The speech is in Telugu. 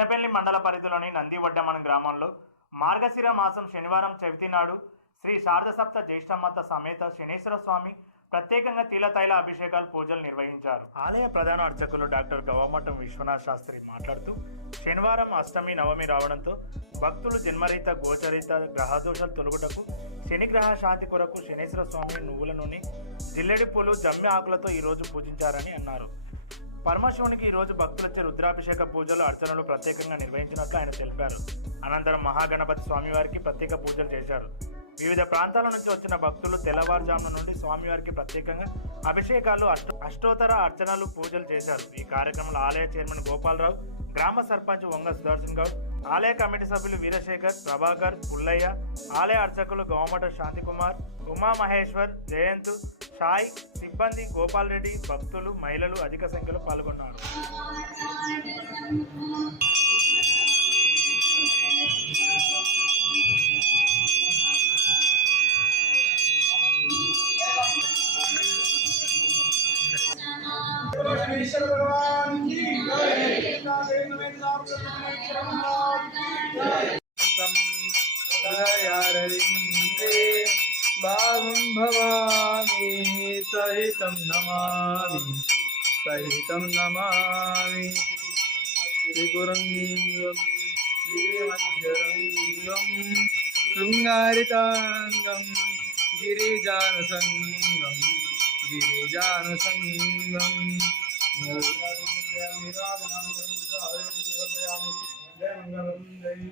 చిన్నపెల్లి మండల పరిధిలోని నందివడ్డమన గ్రామంలో మార్గశిర మాసం శనివారం చవితి నాడు శ్రీ శారదసప్త జ్యేష్ఠమాత సమేత శనేశ్వర స్వామి ప్రత్యేకంగా తీలతైల అభిషేకాలు పూజలు నిర్వహించారు. ఆలయ ప్రధాన అర్చకులు డాక్టర్ గవ్వమఠం విశ్వనాథ్ శాస్త్రి మాట్లాడుతూ శనివారం అష్టమి నవమి రావడంతో భక్తులు జన్మరీత గోచరిత గ్రహదోషాలు తొలగుటకు శనిగ్రహ శాంతి కొరకు శనేశ్వర స్వామి నువ్వుల నూనె జిల్లెడి పూలు జమ్మి ఆకులతో ఈరోజు పూజించారని అన్నారు. పరమశివునికి ఈరోజు భక్తులచే రుద్రాభిషేక పూజలు అర్చనలు ప్రత్యేకంగా నిర్వహించినట్లు ఆయన తెలిపారు. అనంతరం మహాగణపతి స్వామివారికి ప్రత్యేక పూజలు చేశారు. వివిధ ప్రాంతాల నుంచి వచ్చిన భక్తులు తెల్లవారుజామున నుండి స్వామివారికి ప్రత్యేకంగా అభిషేకాలు అష్టోత్తర అర్చనలు పూజలు చేశారు. ఈ కార్యక్రమంలో ఆలయ చైర్మన్ గోపాలరావు, గ్రామ సర్పంచ్ వంగ సుదర్శన్ గౌడ్, ఆలయ కమిటీ సభ్యులు వీరశేఖర్, ప్రభాకర్, పుల్లయ్య, ఆలయ అర్చకులు గౌమట శాంతికుమార్, ఉమా మహేశ్వర్, జయంత్, సాయి, సిబ్బంది, గోపాల్ రెడ్డి, భక్తులు, మహిళలు అధిక సంఖ్యలో పాల్గొన్నారు. भावं भवामि सहितं नमामि त्रिगुरङ्गं गिरिमध्यरङ्गं शृङ्गारिताङ्गं गिरिजानुसङ्गं जय